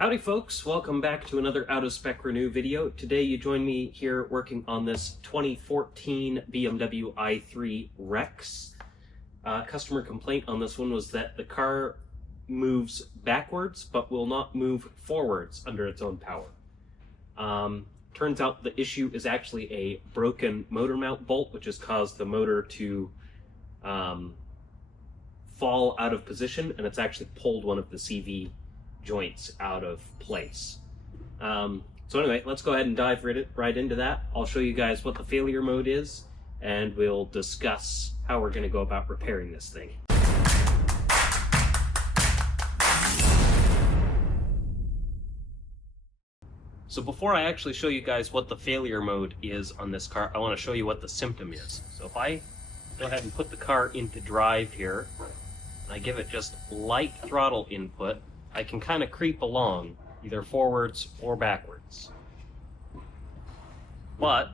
Howdy folks, welcome back to another Out of Spec Renew video. Today you join me here working on this 2014 BMW i3 Rex. Customer complaint on this one was that the car moves backwards but will not move forwards under its own power. Turns out the issue is actually a broken motor mount bolt, which has caused the motor to fall out of position, and it's actually pulled one of the CV joints out of place. So anyway, let's go ahead and dive right into that. I'll show you guys what the failure mode is, and we'll discuss how we're going to go about repairing this thing. So before I actually show you guys what the failure mode is on this car, I want to show you what the symptom is. So if I go ahead and put the car into drive here, and I give it just light throttle input, I can kind of creep along, either forwards or backwards. But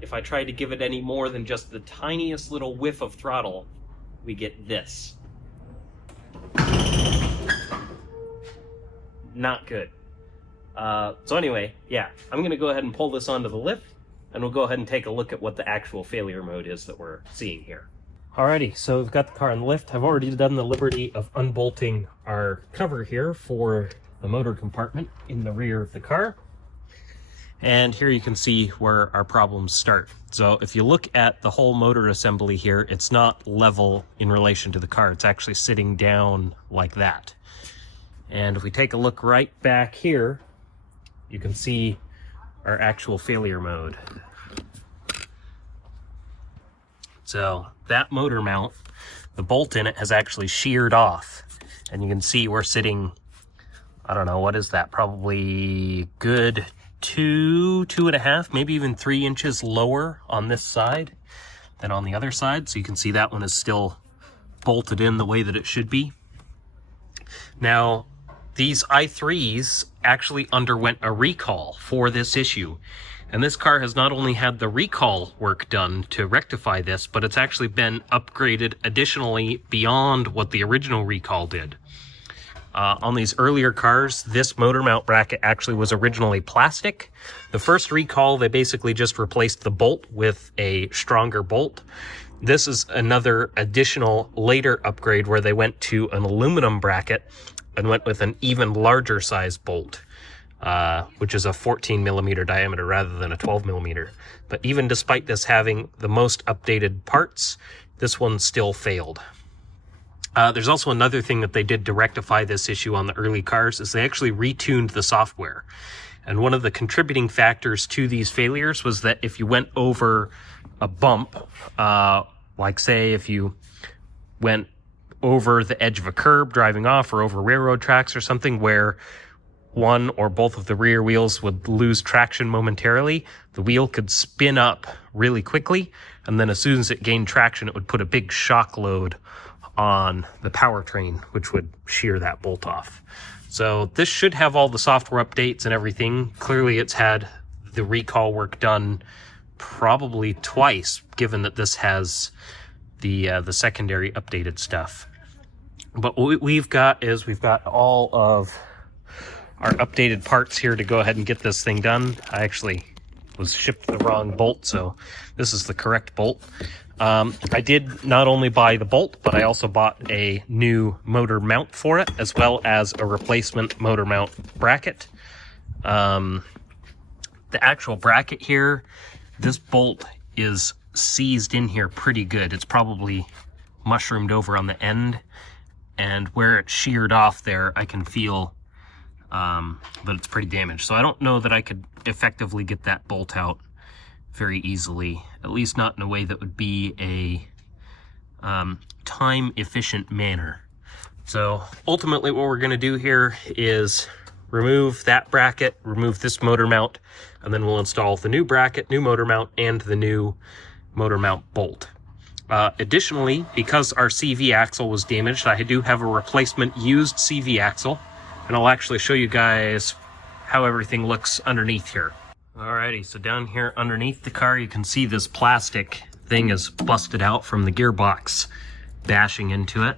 if I try to give it any more than just the tiniest little whiff of throttle, we get this. Not good. So anyway, yeah, I'm going to go ahead and pull this onto the lift, and we'll go ahead and take a look at what the actual failure mode is that we're seeing here. Alrighty, so we've got the car on the lift. I've already done the liberty of unbolting our cover here for the motor compartment in the rear of the car. And here you can see where our problems start. So if you look at the whole motor assembly here, it's not level in relation to the car. It's actually sitting down like that. And if we take a look right back here, you can see our actual failure mode. So that motor mount, the bolt in it has actually sheared off. And you can see we're sitting, I don't know, what is that? Probably good 2.5, maybe even 3 inches lower on this side than on the other side. So you can see that one is still bolted in the way that it should be. Now, these i3s actually underwent a recall for this issue. And this car has not only had the recall work done to rectify this, but it's actually been upgraded additionally beyond what the original recall did. On these earlier cars, this motor mount bracket actually was originally plastic. The first recall, they basically just replaced the bolt with a stronger bolt. This is another additional later upgrade where they went to an aluminum bracket and went with an even larger size bolt. Which is a 14 millimeter diameter rather than a 12 millimeter. But even despite this having the most updated parts, this one still failed. There's also another thing that they did to rectify this issue on the early cars is they actually retuned the software. And one of the contributing factors to these failures was that if you went over a bump, like say if you went over the edge of a curb driving off or over railroad tracks or something where one or both of the rear wheels would lose traction momentarily, the wheel could spin up really quickly, and then as soon as it gained traction, it would put a big shock load on the powertrain, which would shear that bolt off. So this should have all the software updates and everything. Clearly it's had the recall work done probably twice, given that this has the secondary updated stuff. But what we've got is we've got all of our updated parts here to go ahead and get this thing done. I actually was shipped the wrong bolt, so this is the correct bolt. I did not only buy the bolt, but I also bought a new motor mount for it, as well as a replacement motor mount bracket. The actual bracket here, this bolt is seized in here pretty good. It's probably mushroomed over on the end, and where it's sheared off there, I can feel but it's pretty damaged. So I don't know that I could effectively get that bolt out very easily, at least not in a way that would be a time-efficient manner. So ultimately what we're going to do here is remove that bracket, remove this motor mount, and then we'll install the new bracket, new motor mount, and the new motor mount bolt. Additionally, because our CV axle was damaged, I do have a replacement used CV axle, and I'll actually show you guys how everything looks underneath here. Alrighty, so down here underneath the car, you can see this plastic thing is busted out from the gearbox bashing into it.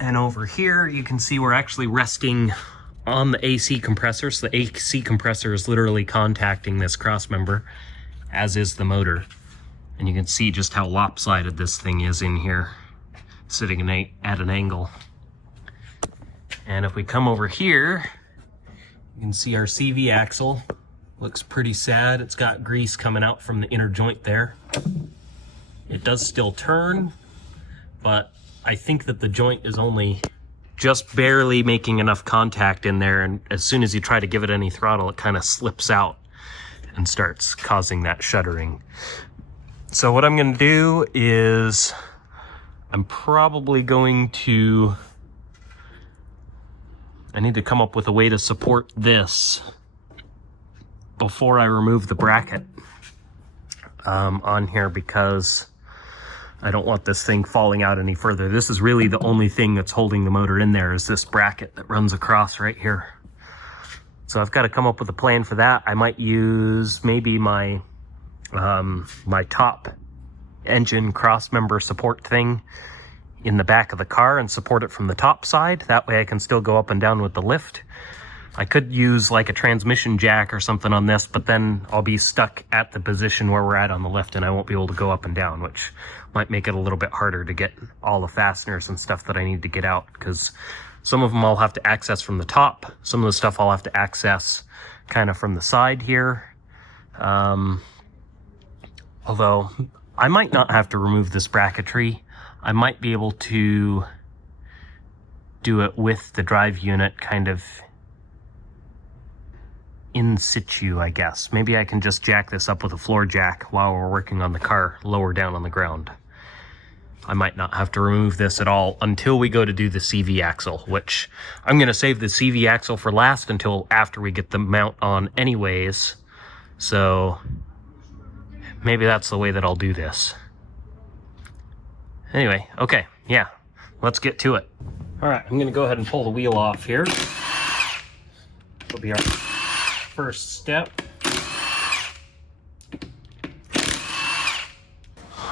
And over here, you can see we're actually resting on the AC compressor. So the AC compressor is literally contacting this cross member, as is the motor. And you can see just how lopsided this thing is in here, sitting at an angle. And if we come over here, you can see our CV axle. Looks pretty sad. It's got grease coming out from the inner joint there. It does still turn, but I think that the joint is only just barely making enough contact in there, and as soon as you try to give it any throttle, it kind of slips out and starts causing that shuddering. So what I'm going to do is I'm probably going to, I need to come up with a way to support this before I remove the bracket on here, because I don't want this thing falling out any further. This is really the only thing that's holding the motor in there, is this bracket that runs across right here. So I've got to come up with a plan for that. I might use maybe my my top engine cross member support thing in the back of the car and support it from the top side. That way I can still go up and down with the lift. I could use like a transmission jack or something on this, but then I'll be stuck at the position where we're at on the lift and I won't be able to go up and down, which might make it a little bit harder to get all the fasteners and stuff that I need to get out, because some of them I'll have to access from the top. Some of the stuff I'll have to access kind of from the side here. Although I might not have to remove this bracketry. I might be able to do it with the drive unit kind of in situ, I guess. Maybe I can just jack this up with a floor jack while we're working on the car lower down on the ground. I might not have to remove this at all until we go to do the CV axle, which I'm going to save the CV axle for last until after we get the mount on anyways. So maybe that's the way that I'll do this. Anyway, okay, yeah, let's get to it. All right, I'm going to go ahead and pull the wheel off here. It'll be our first step.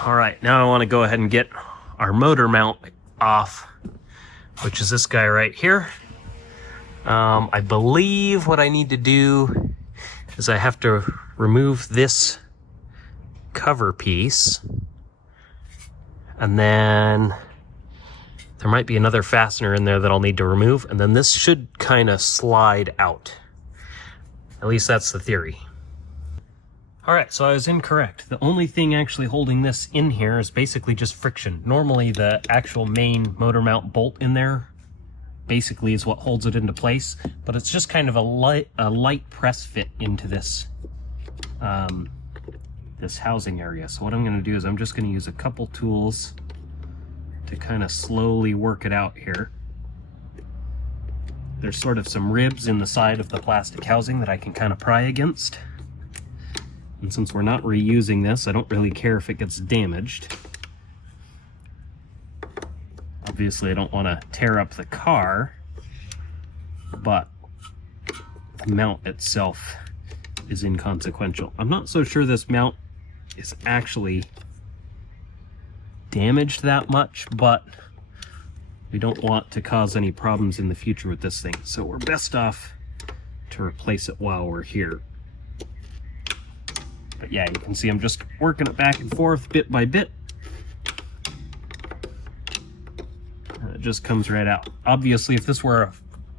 All right, now I want to go ahead and get our motor mount off, which is this guy right here. I believe what I need to do is I have to remove this cover piece, and then there might be another fastener in there that I'll need to remove, and then this should kind of slide out. At least that's the theory. All right, so I was incorrect. The only thing actually holding this in here is basically just friction. Normally the actual main motor mount bolt in there basically is what holds it into place, but it's just kind of a light press fit into this this housing area. So what I'm going to do is I'm just going to use a couple tools to kind of slowly work it out here. There's sort of some ribs in the side of the plastic housing that I can kind of pry against. And since we're not reusing this, I don't really care if it gets damaged. Obviously, I don't want to tear up the car, but the mount itself is inconsequential. I'm not so sure this mount is actually damaged that much, but we don't want to cause any problems in the future with this thing. So we're best off to replace it while we're here. But yeah, you can see I'm just working it back and forth bit by bit. And it just comes right out. Obviously, if this were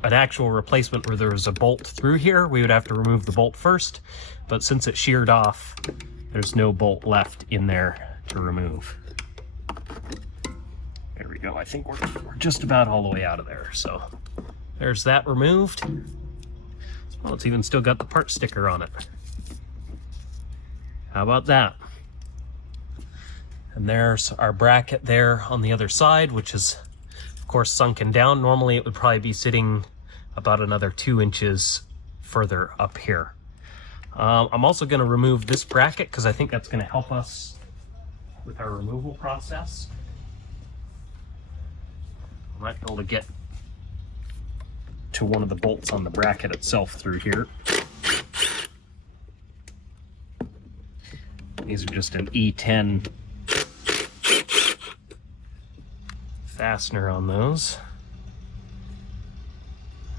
an actual replacement where there was a bolt through here, we would have to remove the bolt first. But since it's sheared off, there's no bolt left in there to remove. There we go. I think we're just about all the way out of there. So there's that removed. Well, it's even still got the part sticker on it. How about that? And there's our bracket there on the other side, which is of course sunken down. Normally it would probably be sitting about another 2 inches further up here. I'm also going to remove this bracket because I think that's going to help us with our removal process. I might be able to get to one of the bolts on the bracket itself through here. These are just an E10 fastener on those.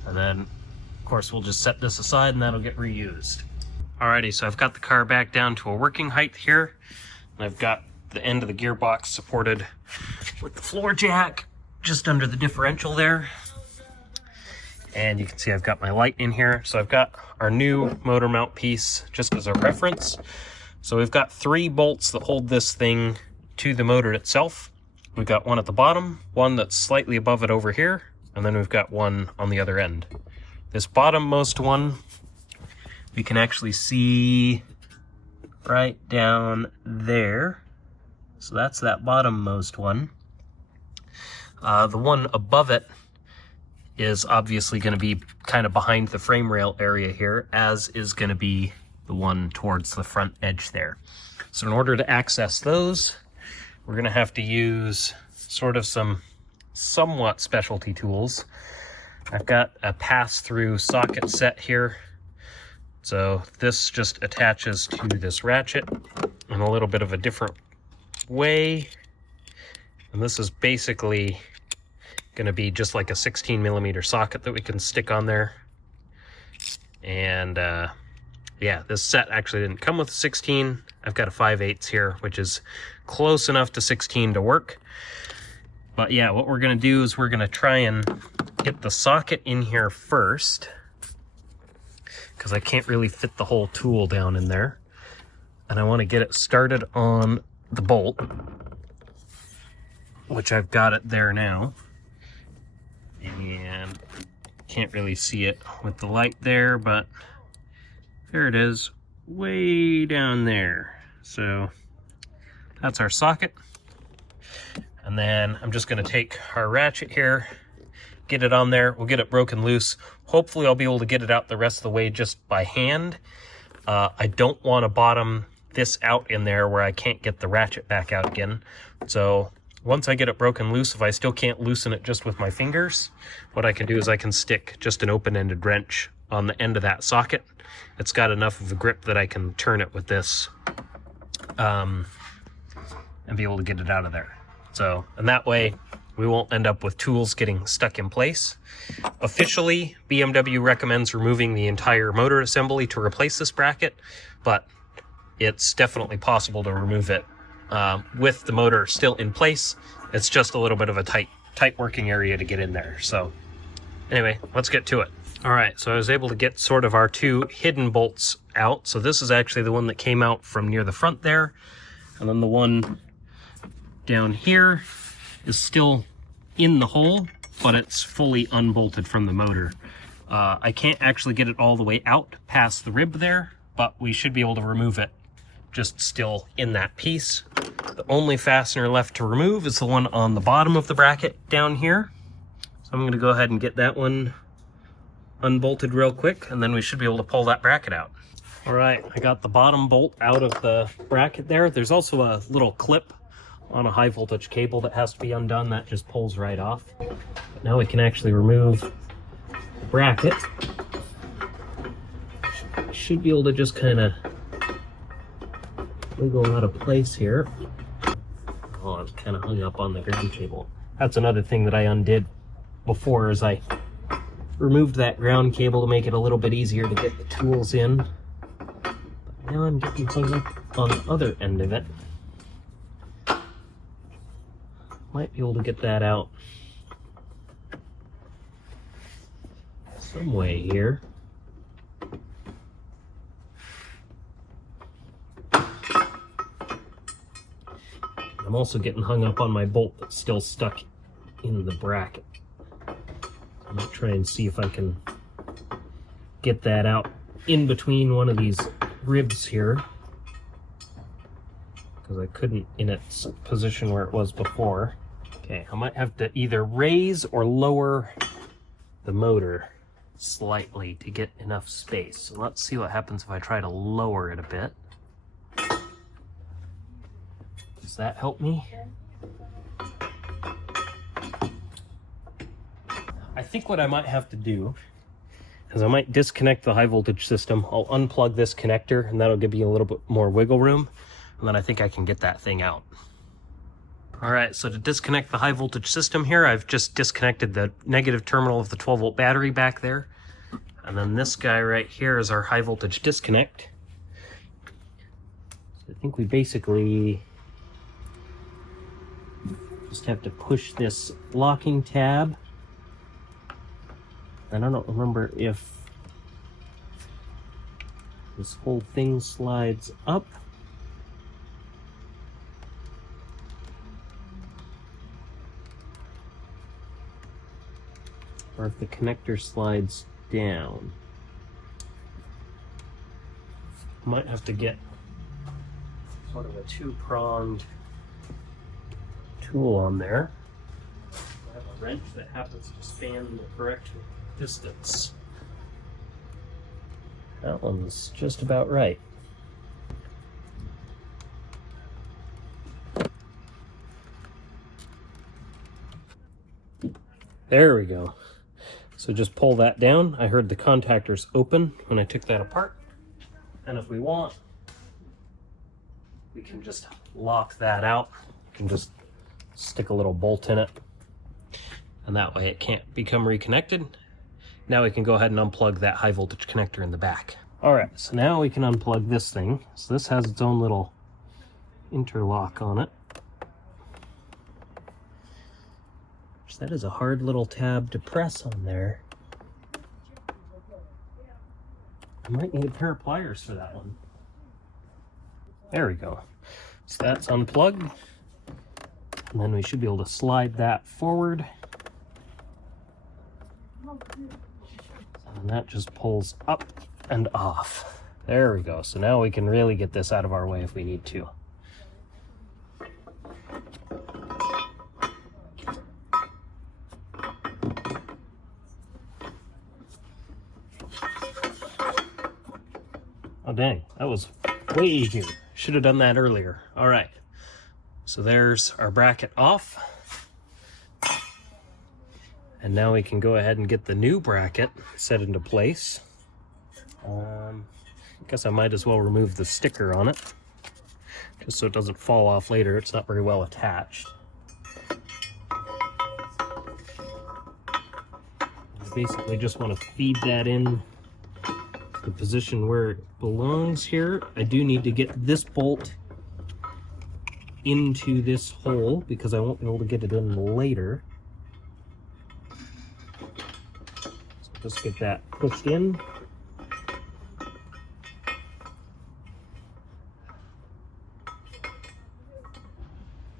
And then course, we'll just set this aside and that'll get reused. Alrighty, so I've got the car back down to a working height here. And I've got the end of the gearbox supported with the floor jack just under the differential there. And you can see I've got my light in here. So I've got our new motor mount piece just as a reference. So we've got 3 bolts that hold this thing to the motor itself. We've got one at the bottom, one that's slightly above it over here, and then we've got one on the other end. This bottommost one, we can actually see right down there. So that's that bottommost one. The one above it is obviously going to be kind of behind the frame rail area here, as is going to be the one towards the front edge there. So in order to access those, we're going to have to use sort of some somewhat specialty tools. I've got a pass-through socket set here. So this just attaches to this ratchet in a little bit of a different way. And this is basically going to be just like a 16mm socket that we can stick on there. And yeah, this set actually didn't come with a 16. I've got a 5/8 here, which is close enough to 16 to work. But yeah, what we're going to do is we're going to try and get the socket in here first, because I can't really fit the whole tool down in there. And I want to get it started on the bolt, which I've got it there now. And can't really see it with the light there, but there it is, way down there. So that's our socket. And then I'm just going to take our ratchet here, get it on there. We'll get it broken loose. Hopefully I'll be able to get it out the rest of the way just by hand. I don't want to bottom this out in there where I can't get the ratchet back out again. So once I get it broken loose, if I still can't loosen it just with my fingers, what I can do is I can stick just an open-ended wrench on the end of that socket. It's got enough of a grip that I can turn it with this and be able to get it out of there. So, and that way we won't end up with tools getting stuck in place. Officially, BMW recommends removing the entire motor assembly to replace this bracket, but it's definitely possible to remove it with the motor still in place. It's just a little bit of a tight working area to get in there. So anyway, let's get to it. All right, so I was able to get sort of our 2 hidden bolts out. So this is actually the one that came out from near the front there. And then the one down here is still in the hole, but it's fully unbolted from the motor. I can't actually get it all the way out past the rib there, but we should be able to remove it just still in that piece. The only fastener left to remove is the one on the bottom of the bracket down here. So I'm going to go ahead and get that one unbolted real quick, and then we should be able to pull that bracket out. All right, I got the bottom bolt out of the bracket there. There's also a little clip on a high voltage cable that has to be undone. That just pulls right off. Now we can actually remove the bracket. Should be able to just kind of wiggle out of place here. Oh, I'm kind of hung up on the ground cable. That's another thing that I undid before, is I removed that ground cable to make it a little bit easier to get the tools in. But now I'm getting hung up on the other end of it. Might be able to get that out some way here. I'm also getting hung up on my bolt that's still stuck in the bracket. I'm going to try and see if I can get that out in between one of these ribs here, because I couldn't in its position where it was before. Okay, I might have to either raise or lower the motor slightly to get enough space. So let's see what happens if I try to lower it a bit. Does that help me? I think what I might have to do is I might disconnect the high voltage system. I'll unplug this connector, and that'll give you a little bit more wiggle room, and then I think I can get that thing out. All right, so to disconnect the high voltage system here, I've just disconnected the negative terminal of the 12-volt battery back there. And then this guy right here is our high voltage disconnect. So I think we basically just have to push this locking tab. And I don't remember if this whole thing slides up. Or if the connector slides down. Might have to get sort of a two-pronged tool on there. I have a wrench that happens to span the correct distance. That one's just about right. There we go. So just pull that down. I heard the contactors open when I took that apart. And if we want, we can just lock that out. We can just stick a little bolt in it. And that way it can't become reconnected. Now we can go ahead and unplug that high voltage connector in the back. All right, so now we can unplug this thing. So this has its own little interlock on it. That is a hard little tab to press on there. I might need a pair of pliers for that one. There we go. So that's unplugged. And then we should be able to slide that forward. And that just pulls up and off. There we go. So now we can really get this out of our way if we need to. Oh dang, that was way easier. Should have done that earlier. All right, so there's our bracket off. And now we can go ahead and get the new bracket set into place. I guess I might as well remove the sticker on it, just so it doesn't fall off later. It's not very well attached. I basically just want to feed that in the position where it belongs here. I do need to get this bolt into this hole because I won't be able to get it in later. So just get that pushed in.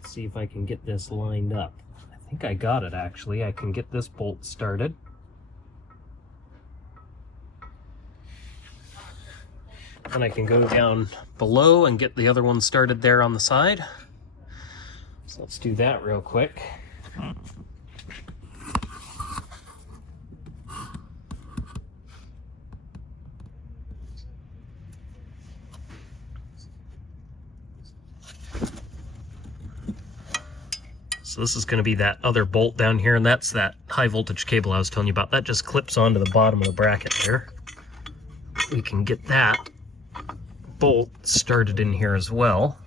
Let's see if I can get this lined up. I think I got it actually. I can get this bolt started. And I can go down below and get the other one started there on the side. So let's do that real quick. So this is going to be that other bolt down here, and that's that high voltage cable I was telling you about. That just clips onto the bottom of the bracket there. We can get that bolt started in here as well.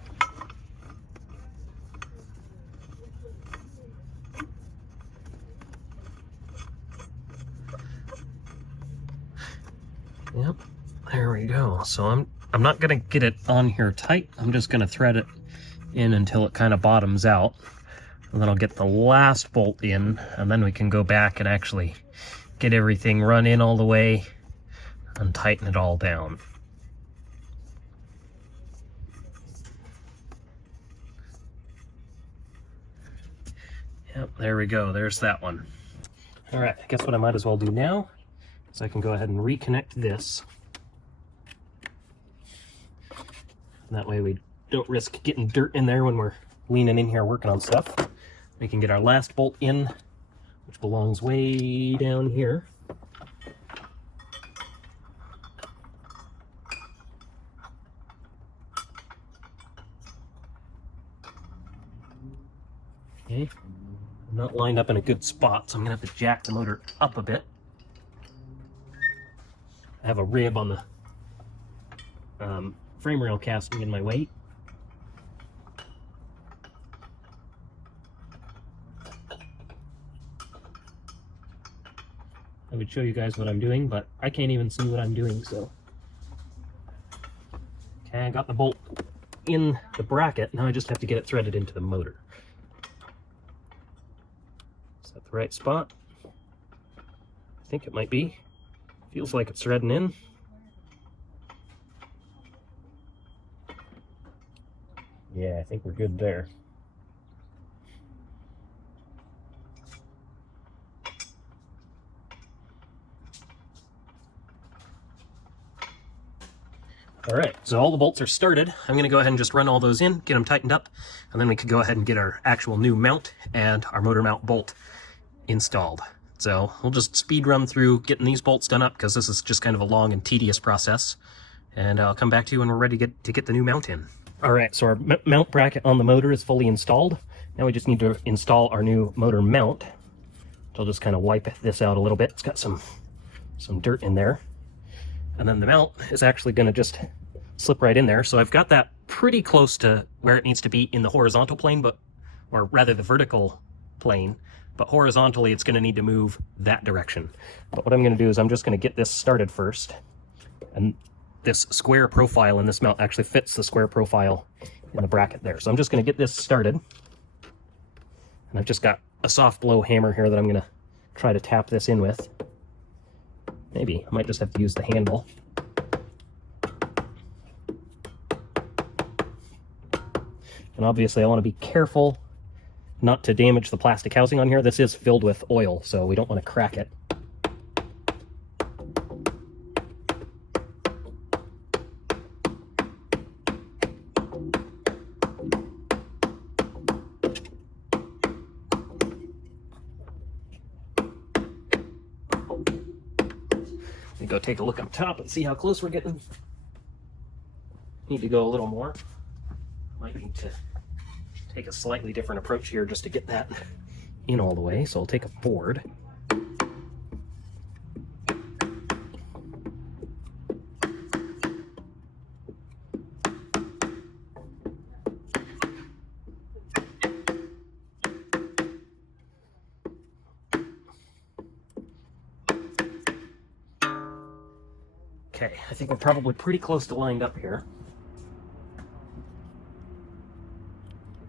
Yep, there we go. So I'm not gonna get it on here tight. I'm just gonna thread it in until it kind of bottoms out, and then I'll get the last bolt in, and then we can go back and actually get everything run in all the way and tighten it all down. Yep, there we go. There's that one. All right, I guess what I might as well do now is I can go ahead and reconnect this. And that way we don't risk getting dirt in there when we're leaning in here working on stuff. We can get our last bolt in, which belongs way down here. Okay. I'm not lined up in a good spot, so I'm gonna have to jack the motor up a bit. I have a rib on the frame rail casting in my way. And would show you guys what I'm doing, but I can't even see what I'm doing, so. Okay, I got the bolt in the bracket. Now I just have to get it threaded into the motor. Is that the right spot? I think it might be. Feels like it's threading in. Yeah, I think we're good there. All right, so all the bolts are started. I'm gonna go ahead and just run all those in, get them tightened up, and then we can go ahead and get our actual new mount and our motor mount bolt installed. So we'll just speed run through getting these bolts done up because this is just kind of a long and tedious process. And I'll come back to you when we're ready to get the new mount in. All right, so our mount bracket on the motor is fully installed. Now we just need to install our new motor mount. So I'll just kind of wipe this out a little bit. It's got some dirt in there. And then the mount is actually going to just slip right in there. So I've got that pretty close to where it needs to be in the horizontal plane, or rather the vertical plane. But horizontally, it's going to need to move that direction. But what I'm going to do is I'm just going to get this started first. And this square profile in this mount actually fits the square profile in the bracket there. So I'm just going to get this started. And I've just got a soft blow hammer here that I'm going to try to tap this in with. Maybe I might just have to use the handle. And obviously I want to be careful not to damage the plastic housing on here. This is filled with oil, so we don't want to crack it. Go take a look up top and see how close we're getting. Need to go a little more. Might need to take a slightly different approach here just to get that in all the way. So I'll take a board. Okay, I think we're probably pretty close to lined up here.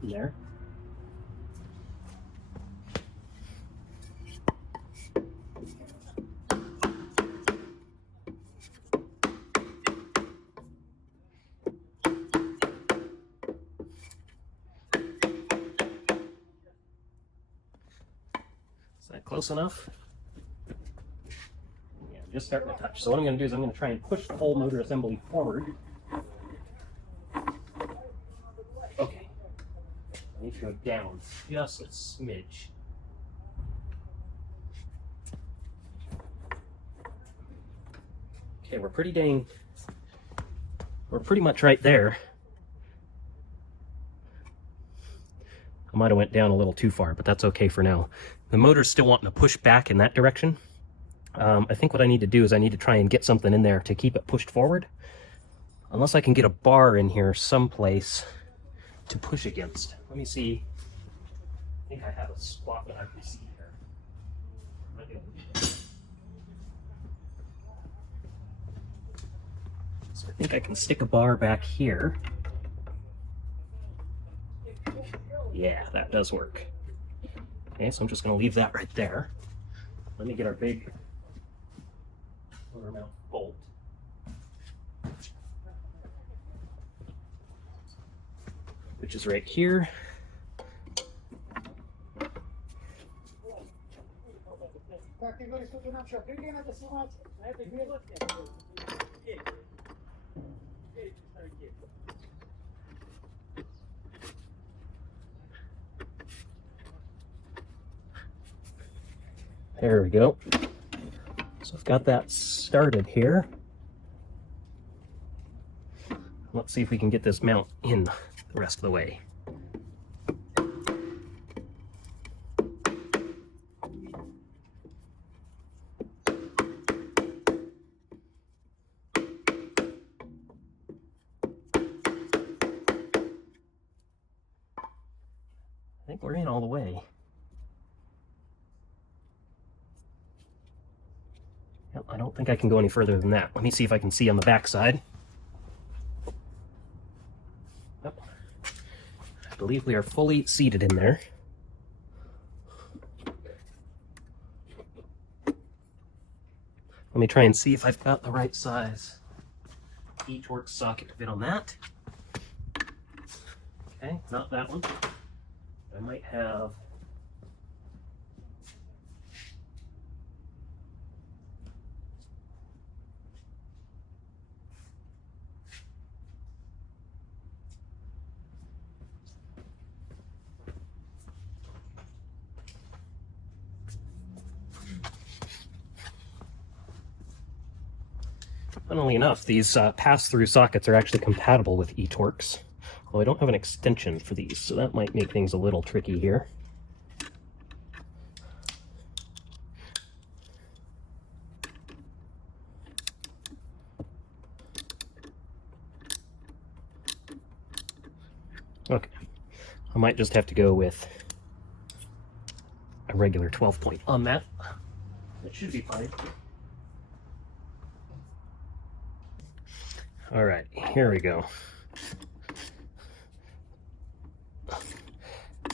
There. Is that close enough? Just starting to touch. So what I'm going to do is I'm going to try and push the whole motor assembly forward. Okay. I need to go down just a smidge. Okay, we're pretty much right there. I might have went down a little too far, but that's okay for now. The motor's still wanting to push back in that direction. I think what I need to do is I need to try and get something in there to keep it pushed forward. Unless I can get a bar in here someplace to push against. Let me see. I think I have a spot that I can see here. So I think I can stick a bar back here. Yeah, that does work. Okay, so I'm just going to leave that right there. Let me get our big motor mount bolt. Which is right here. There we go. So I've got that started here. Let's see if we can get this mount in the rest of the way. I think we're in all the way. don't think I can go any further than that. Let me see if I can see on the back side. Yep. I believe we are fully seated in there. Let me try and see if I've got the right size e-torque socket to fit on that. Okay, not that one. I might have... Funnily enough, these pass-through sockets are actually compatible with e-torques. Well, I don't have an extension for these, so that might make things a little tricky here. Okay, I might just have to go with a regular 12-point on that. That should be fine. All right, here we go.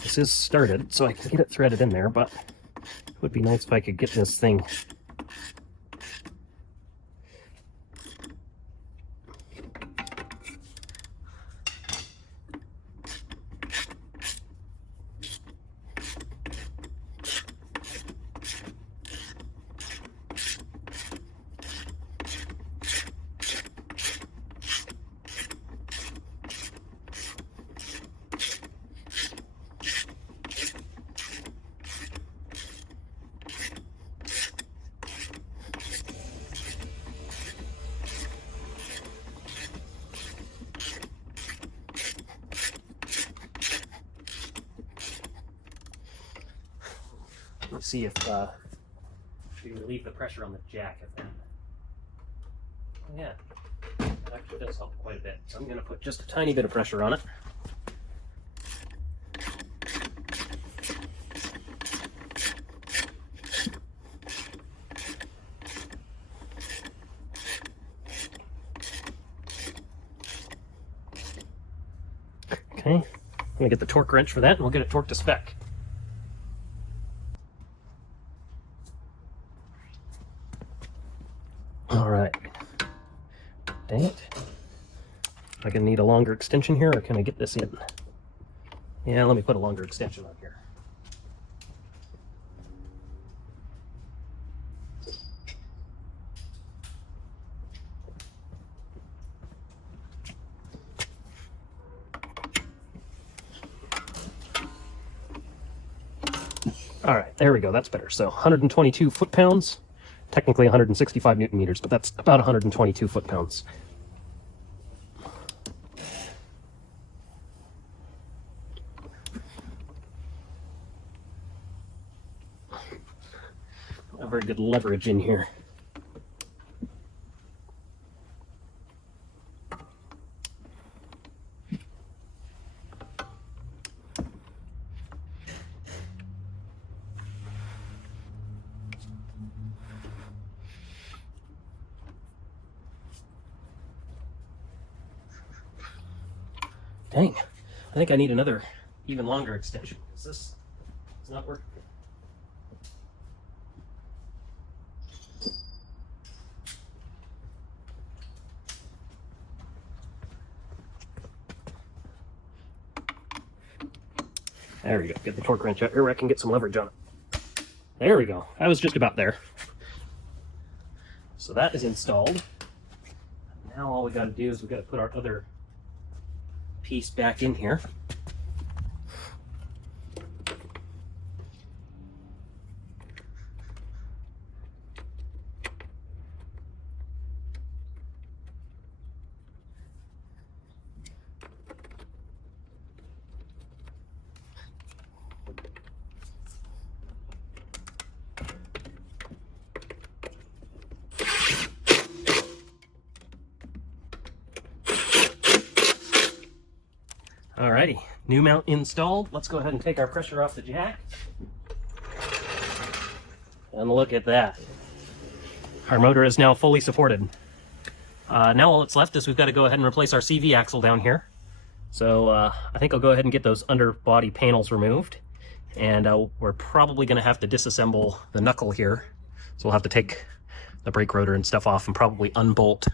This is started, so I can get it threaded in there, but it would be nice if I could get this thing Let's see if we relieve the pressure on the jack of that. Yeah, that actually does help quite a bit. So I'm going to put just a tiny bit of pressure on it. Okay, I'm going to get the torque wrench for that, and we'll get it torqued to spec. All right. Dang it. Am I going to need a longer extension here, or can I get this in? Yeah, let me put a longer extension on here. All right, there we go. That's better. So 122 foot-pounds. Technically 165 Newton meters, but that's about 122 foot-pounds. Not very good leverage in here. Dang, I think I need another even longer extension because this is not working. There we go. Get the torque wrench out here where I can get some leverage on it. There we go. I was just about there. So that is installed. Now all we got to do is we got to put our other piece back in here. Alrighty, new mount installed. Let's go ahead and take our pressure off the jack. And look at that. Our motor is now fully supported. Now all that's left is we've got to go ahead and replace our CV axle down here. So I think I'll go ahead and get those underbody panels removed. And we're probably going to have to disassemble the knuckle here. So we'll have to take the brake rotor and stuff off and probably unbolt.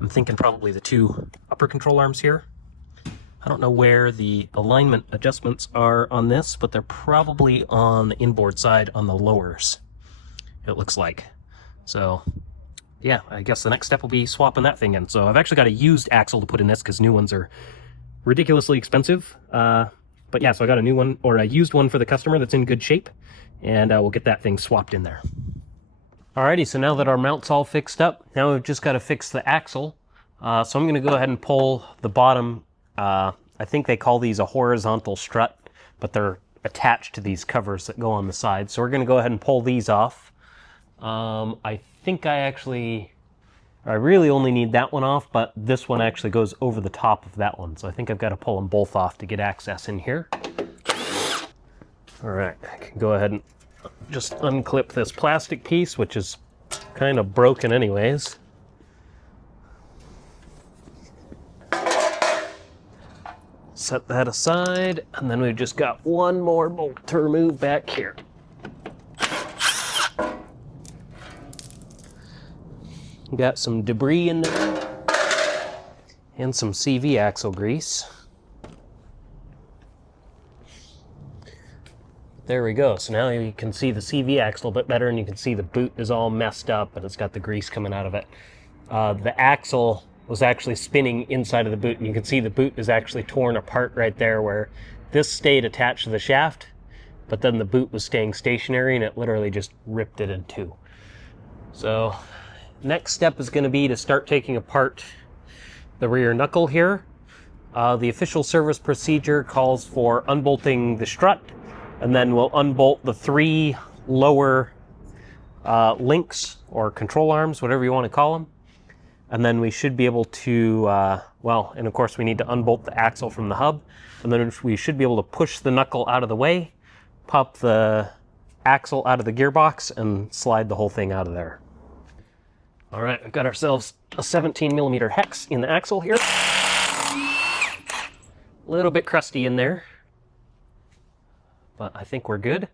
I'm thinking probably the two upper control arms here. I don't know where the alignment adjustments are on this, but they're probably on the inboard side on the lowers, it looks like. So yeah, I guess the next step will be swapping that thing in. So I've actually got a used axle to put in this because new ones are ridiculously expensive. But yeah, so I got a new one, or a used one for the customer that's in good shape, and we'll get that thing swapped in there. Alrighty, so now that our mount's all fixed up, now we've just got to fix the axle. So I'm going to go ahead and pull the bottom. I think they call these a horizontal strut, but they're attached to these covers that go on the side. So we're going to go ahead and pull these off. I think I really only need that one off, but this one actually goes over the top of that one. So I think I've got to pull them both off to get access in here. All right, I can go ahead and just unclip this plastic piece, which is kind of broken anyways. Set that aside, and then we've just got one more bolt to remove back here. Got some debris in there, and some CV axle grease. There we go. So now you can see the CV axle a bit better, and you can see the boot is all messed up, and it's got the grease coming out of it. The axle was actually spinning inside of the boot, and you can see the boot is actually torn apart right there, where this stayed attached to the shaft, but then the boot was staying stationary, and it literally just ripped it in two. So next step is going to be to start taking apart the rear knuckle here. The official service procedure calls for unbolting the strut, and then we'll unbolt the three lower links or control arms, whatever you want to call them. And then we should be able to, and of course we need to unbolt the axle from the hub, and then we should be able to push the knuckle out of the way, pop the axle out of the gearbox, and slide the whole thing out of there. All right, we've got ourselves a 17mm hex in the axle here. A little bit crusty in there, but I think we're good.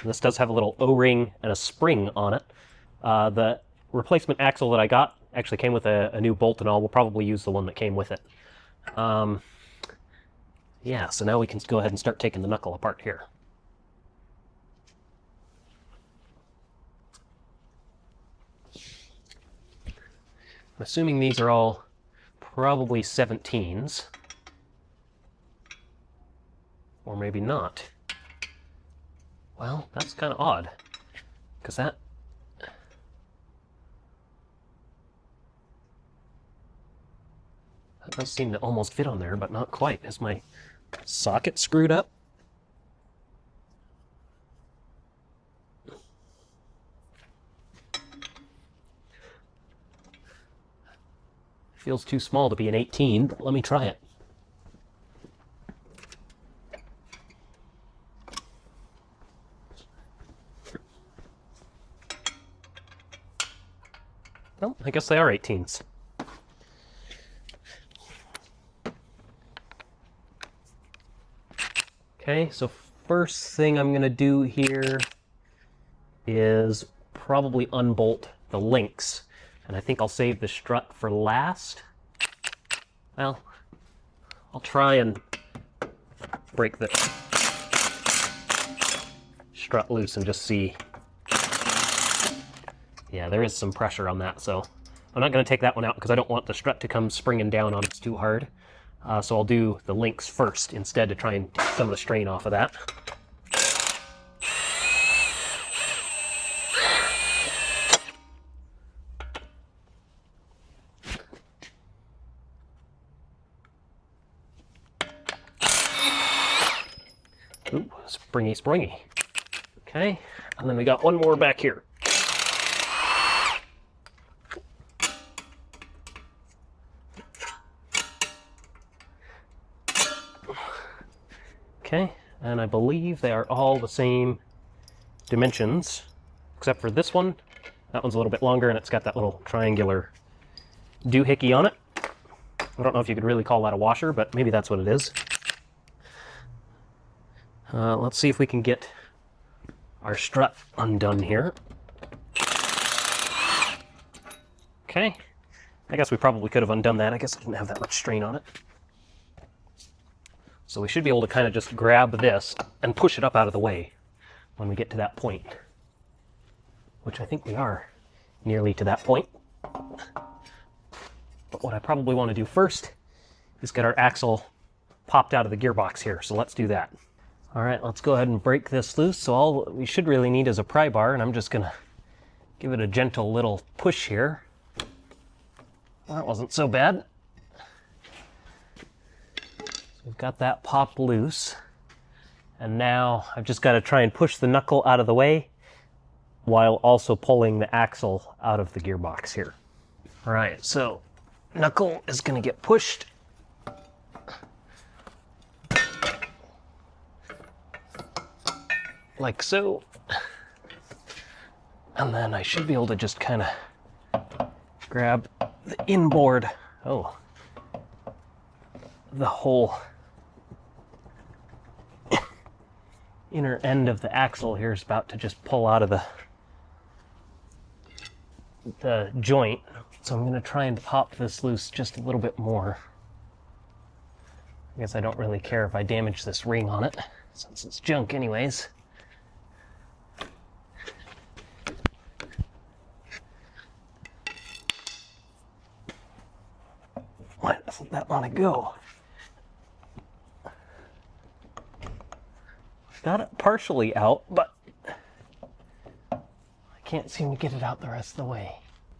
And this does have a little O-ring and a spring on it. The replacement axle that I got actually came with a new bolt and all. We'll probably use the one that came with it. Yeah, so now we can go ahead and start taking the knuckle apart here. I'm assuming these are all probably 17s. Or maybe not. Well, that's kind of odd, because that does seem to almost fit on there, but not quite. Is my socket screwed up? Feels too small to be an 18, but let me try it. Well, I guess they are 18s. Okay, so first thing I'm going to do here is probably unbolt the links. And I think I'll save the strut for last. Well, I'll try and break the strut loose and just see. Yeah, there is some pressure on that, so I'm not going to take that one out because I don't want the strut to come springing down on it too hard. So I'll do the links first instead to try and take some of the strain off of that. Ooh, springy. Okay, and then we got one more back here. Okay, and I believe they are all the same dimensions, except for this one That one's a little bit longer, and it's got that little triangular doohickey on it. I don't know if you could really call that a washer, but maybe that's what it is. Let's see if we can get our strut undone here. Okay. I guess we probably could have undone that. I guess it didn't have that much strain on it. So we should be able to kind of just grab this and push it up out of the way when we get to that point, which I think we are nearly to that point. But what I probably want to do first is get our axle popped out of the gearbox here. So let's do that. All right, let's go ahead and break this loose. So all we should really need is a pry bar, and I'm just gonna give it a gentle little push here. That wasn't so bad. So we've got that popped loose. And now I've just got to try and push the knuckle out of the way while also pulling the axle out of the gearbox here. All right, so knuckle is going to get pushed. Like so. And then I should be able to just kind of grab the inboard. Oh. The whole inner end of the axle here is about to just pull out of the joint. So I'm going to try and pop this loose just a little bit more. I guess I don't really care if I damage this ring on it, since it's junk anyways. Why doesn't that want to go? Got it partially out, but I can't seem to get it out the rest of the way.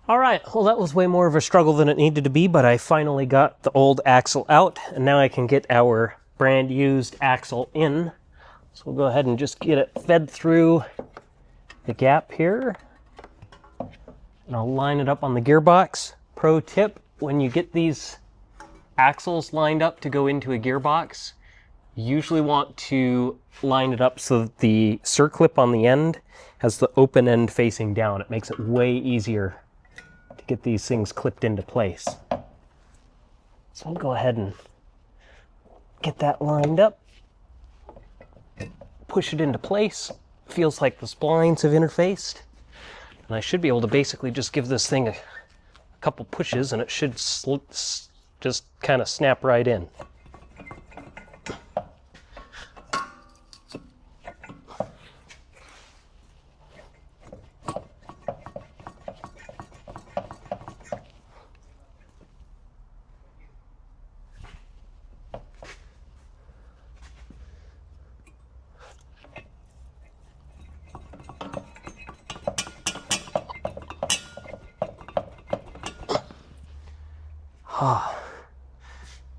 All right, well, that was way more of a struggle than it needed to be, but I finally got the old axle out, and now I can get our brand used axle in. So we'll go ahead and just get it fed through the gap here. And I'll line it up on the gearbox. Pro tip, when you get these axles lined up to go into a gearbox, you usually want to line it up so that the circlip on the end has the open end facing down. It makes it way easier to get these things clipped into place. So I'll go ahead and get that lined up, push it into place. Feels like the splines have interfaced. And I should be able to basically just give this thing a couple pushes and it should just kind of snap right in.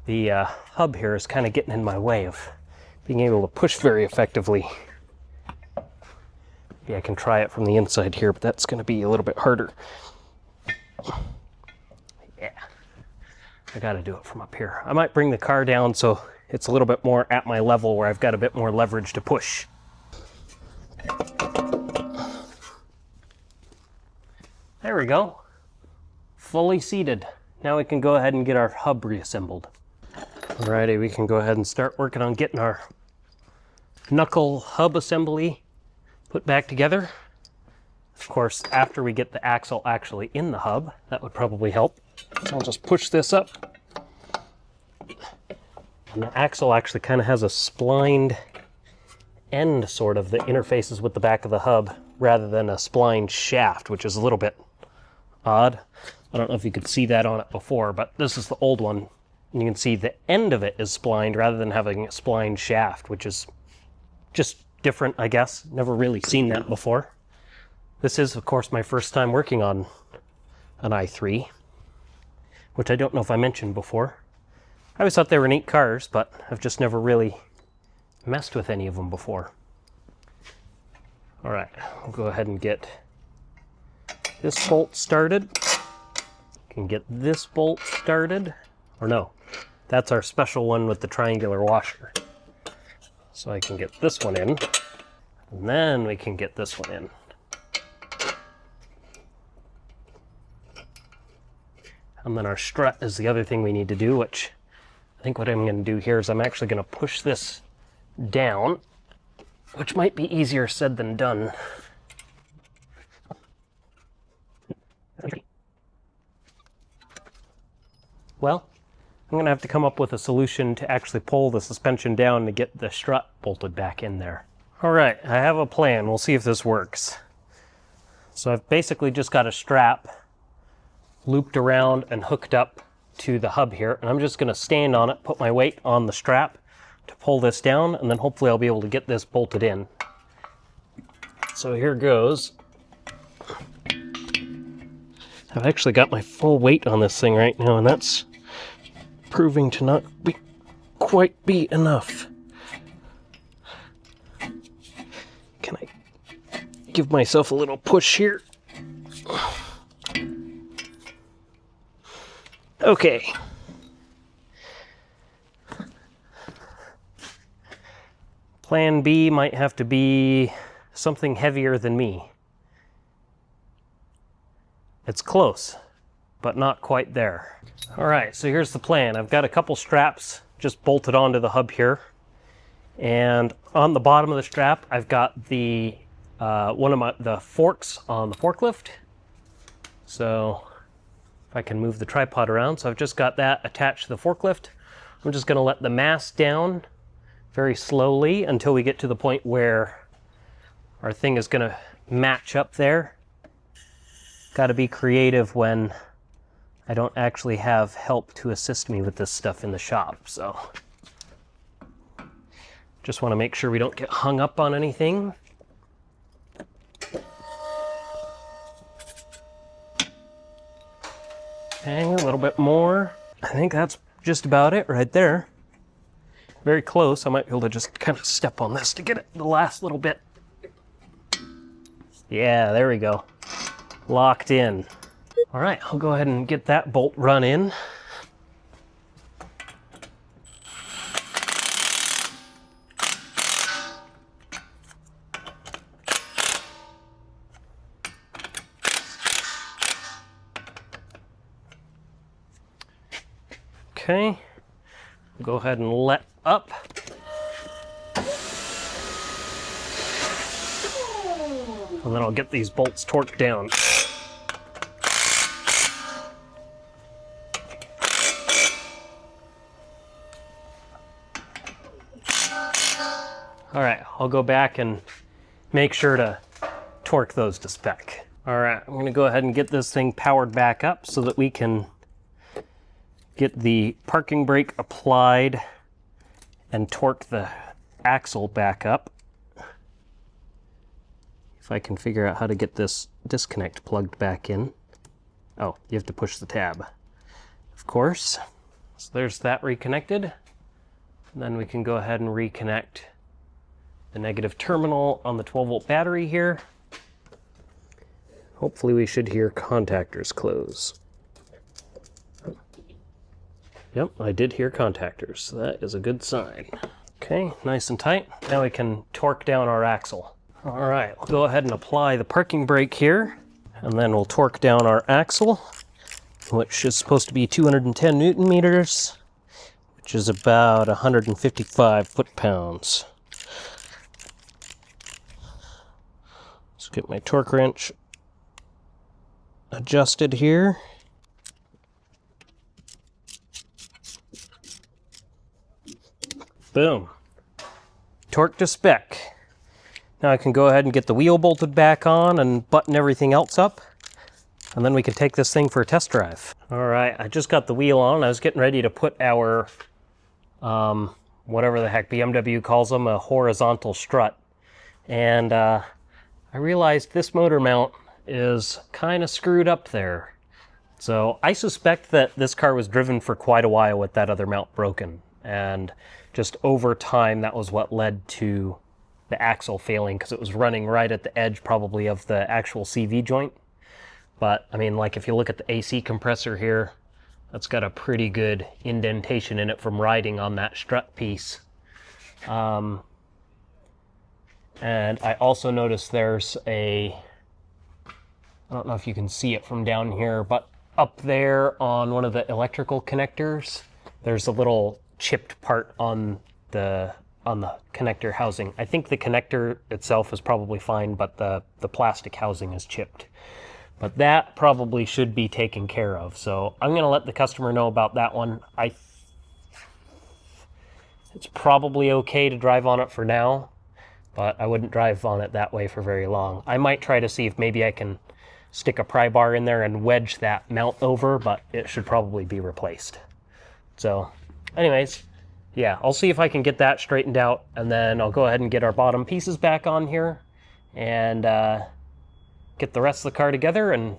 The hub here is kind of getting in my way of being able to push very effectively. Maybe I can try it from the inside here, but that's going to be a little bit harder. Yeah, I got to do it from up here. I might bring the car down so it's a little bit more at my level where I've got a bit more leverage to push. There we go. Fully seated. Now we can go ahead and get our hub reassembled. Alrighty, we can go ahead and start working on getting our knuckle hub assembly put back together. Of course, after we get the axle actually in the hub, that would probably help. So I'll just push this up. And the axle actually kind of has a splined end, sort of, that interfaces with the back of the hub rather than a splined shaft, which is a little bit odd. I don't know if you could see that on it before, but this is the old one. And you can see the end of it is splined rather than having a splined shaft, which is just different, I guess. Never really seen that before. This is, of course, my first time working on an i3, which I don't know if I mentioned before. I always thought they were neat cars, but I've just never really messed with any of them before. All right, we'll go ahead and get this bolt started. Can get this bolt started, or no, that's our special one with the triangular washer. So I can get this one in, and then we can get this one in. And then our strut is the other thing we need to do, which I think what I'm going to do here is I'm actually going to push this down, which might be easier said than done. Well, I'm going to have to come up with a solution to actually pull the suspension down to get the strut bolted back in there. All right, I have a plan. We'll see if this works. So I've basically just got a strap looped around and hooked up to the hub here, and I'm just going to stand on it, put my weight on the strap to pull this down, and then hopefully I'll be able to get this bolted in. So here goes. I've actually got my full weight on this thing right now, and that's proving to not quite be enough. Can I give myself a little push here? Okay. Plan B might have to be something heavier than me. It's close, but not quite there. All right, so here's the plan. I've got a couple straps just bolted onto the hub here. And on the bottom of the strap, I've got the the forks on the forklift. So if I can move the tripod around. So I've just got that attached to the forklift. I'm just gonna let the mast down very slowly until we get to the point where our thing is gonna match up there. Got to be creative when I don't actually have help to assist me with this stuff in the shop, so just want to make sure we don't get hung up on anything. Hang a little bit more. I think that's just about it right there. Very close. I might be able to just kind of step on this to get it the last little bit. Yeah, there we go. Locked in. All right, I'll go ahead and get that bolt run in. Okay, go ahead and let up. And then I'll get these bolts torqued down. All right, I'll go back and make sure to torque those to spec. All right, I'm gonna go ahead and get this thing powered back up so that we can get the parking brake applied and torque the axle back up. If I can figure out how to get this disconnect plugged back in. Oh, you have to push the tab, of course. So there's that reconnected. And then we can go ahead and reconnect the negative terminal on the 12-volt battery here. Hopefully we should hear contactors close. Yep, I did hear contactors, so that is a good sign. Okay, nice and tight. Now we can torque down our axle. All right, we'll go ahead and apply the parking brake here, and then we'll torque down our axle, which is supposed to be 210 Newton meters, which is about 155 foot-pounds. Let's get my torque wrench adjusted here. Boom. Torque to spec. Now I can go ahead and get the wheel bolted back on and button everything else up, and then we can take this thing for a test drive. All right, I just got the wheel on. I was getting ready to put our, whatever the heck BMW calls them, a horizontal strut. And I realized this motor mount is kind of screwed up there. So I suspect that this car was driven for quite a while with that other mount broken. And just over time, that was what led to the axle failing, because it was running right at the edge probably of the actual CV joint. But I mean, like if you look at the AC compressor here, that's got a pretty good indentation in it from riding on that strut piece. And I also noticed there's a, I don't know if you can see it from down here, but up there on one of the electrical connectors, there's a little chipped part on the connector housing. I think the connector itself is probably fine, but the plastic housing is chipped. But that probably should be taken care of. So I'm going to let the customer know about that one. It's probably okay to drive on it for now, but I wouldn't drive on it that way for very long. I might try to see if maybe I can stick a pry bar in there and wedge that mount over, but it should probably be replaced. So anyways, yeah, I'll see if I can get that straightened out, and then I'll go ahead and get our bottom pieces back on here and get the rest of the car together, and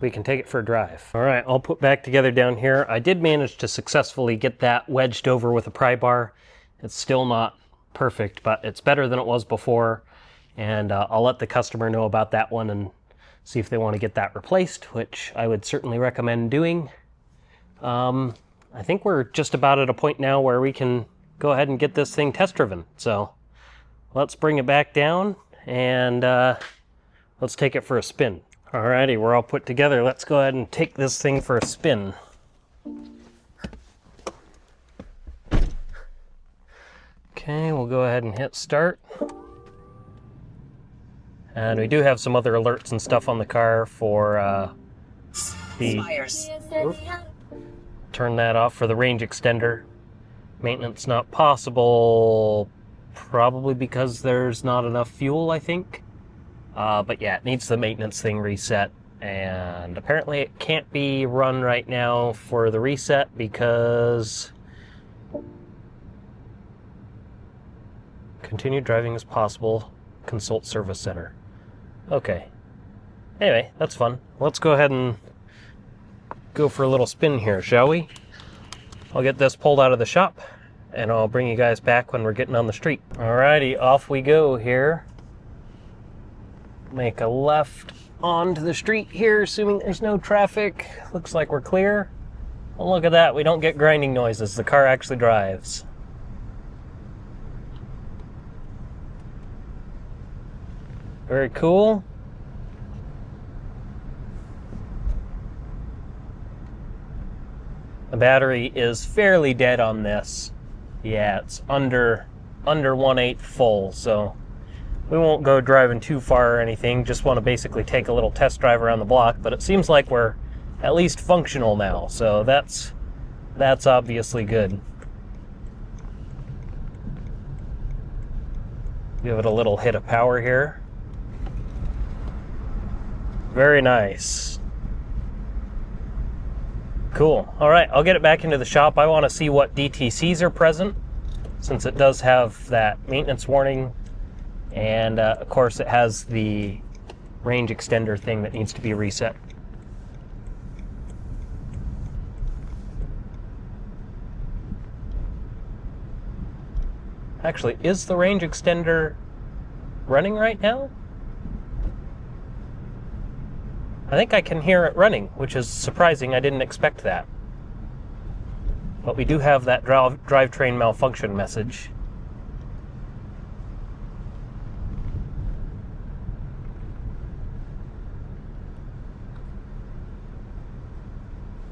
we can take it for a drive. All right, I'll put back together down here. I did manage to successfully get that wedged over with a pry bar. It's still not perfect, but it's better than it was before, and I'll let the customer know about that one and see if they want to get that replaced, which I would certainly recommend doing. I think we're just about at a point now where we can go ahead and get this thing test driven. So let's bring it back down and let's take it for a spin. Alrighty, we're all put together. Let's go ahead and take this thing for a spin. Okay, we'll go ahead and hit start. And we do have some other alerts and stuff on the car for turn that off for the range extender. Maintenance not possible, probably because there's not enough fuel, I think. But yeah, it needs the maintenance thing reset, and apparently it can't be run right now for the reset because continue driving as possible, consult service center. Okay. Anyway, that's fun. Let's go ahead and go for a little spin here, shall we? I'll get this pulled out of the shop, and I'll bring you guys back when we're getting on the street. Alrighty, off we go here. Make a left onto the street here, assuming there's no traffic. Looks like we're clear. Well, look at that, we don't get grinding noises. The car actually drives. Very cool. The battery is fairly dead on this. Yeah, it's under 1/8 full, so we won't go driving too far or anything. Just want to basically take a little test drive around the block, but it seems like we're at least functional now, so that's obviously good. Give it a little hit of power here. Very nice. Cool. All right, I'll get it back into the shop. I want to see what DTCs are present, since it does have that maintenance warning. And of course it has the range extender thing that needs to be reset. Actually, is the range extender running right now? I think I can hear it running, which is surprising. I didn't expect that. But we do have that drivetrain malfunction message.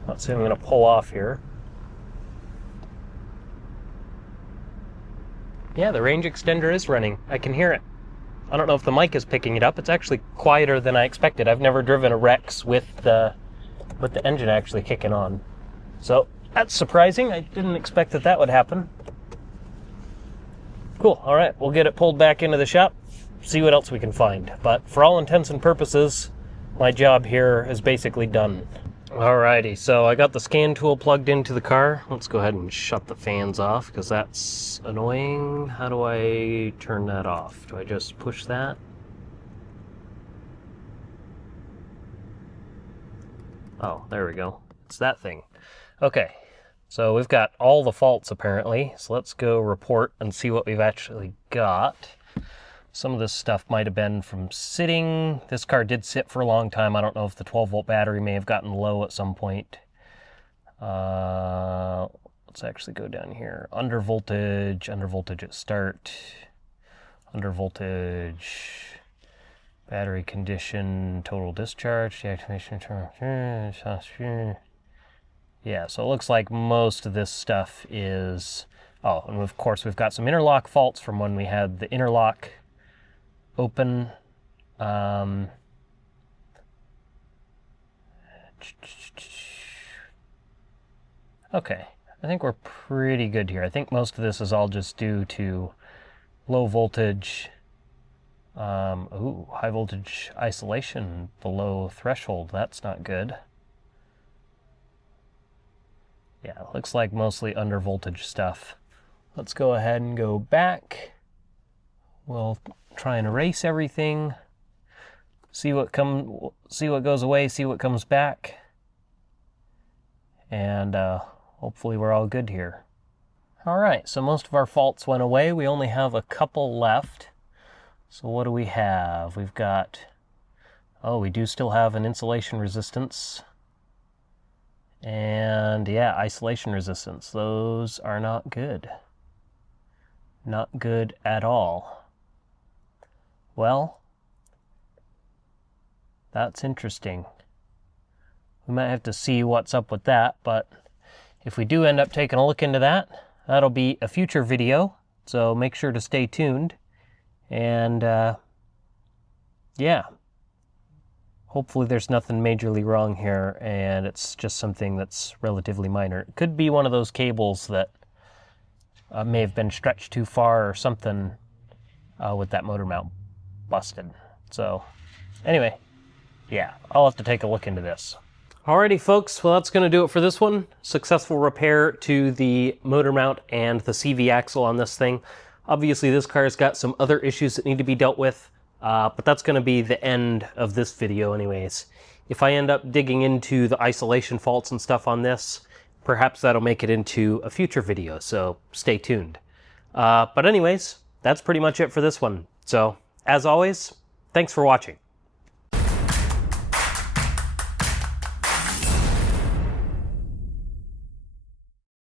Let's see, I'm going to pull off here. Yeah, the range extender is running. I can hear it. I don't know if the mic is picking it up. It's actually quieter than I expected. I've never driven a Rex with the engine actually kicking on. So that's surprising. I didn't expect that would happen. Cool. All right, we'll get it pulled back into the shop, see what else we can find. But for all intents and purposes, my job here is basically done. Alrighty, so I got the scan tool plugged into the car. Let's go ahead and shut the fans off because that's annoying. How do I turn that off? Do I just push that? Oh, there we go. It's that thing. Okay, so we've got all the faults apparently. So let's go report and see what we've actually got. Some of this stuff might have been from sitting. This car did sit for a long time. I don't know if the 12-volt battery may have gotten low at some point. Let's actually go down here. Under voltage at start. Under voltage. Battery condition, total discharge, deactivation, yeah, so it looks like most of this stuff is... Oh, and of course we've got some interlock faults from when we had the interlock open. Okay, I think we're pretty good here. I think most of this is all just due to low voltage, high voltage isolation below threshold. That's not good. Yeah, it looks like mostly under voltage stuff. Let's go ahead and go back. We'll try and erase everything. See what goes away, see what comes back. And hopefully we're all good here. All right, so most of our faults went away. We only have a couple left. So what do we have? We've got, oh, we do still have an insulation resistance. And yeah, isolation resistance. Those are not good. Not good at all. Well, that's interesting. We might have to see what's up with that, but if we do end up taking a look into that, that'll be a future video, so make sure to stay tuned. And yeah, hopefully there's nothing majorly wrong here, and it's just something that's relatively minor. It could be one of those cables that may have been stretched too far or something with that motor mount busted. So anyway, yeah, I'll have to take a look into this. Alrighty folks, well that's going to do it for this one. Successful repair to the motor mount and the CV axle on this thing. Obviously this car's got some other issues that need to be dealt with, but that's going to be the end of this video anyways. If I end up digging into the isolation faults and stuff on this, perhaps that'll make it into a future video, so stay tuned. But anyways, that's pretty much it for this one. So, as always, thanks for watching.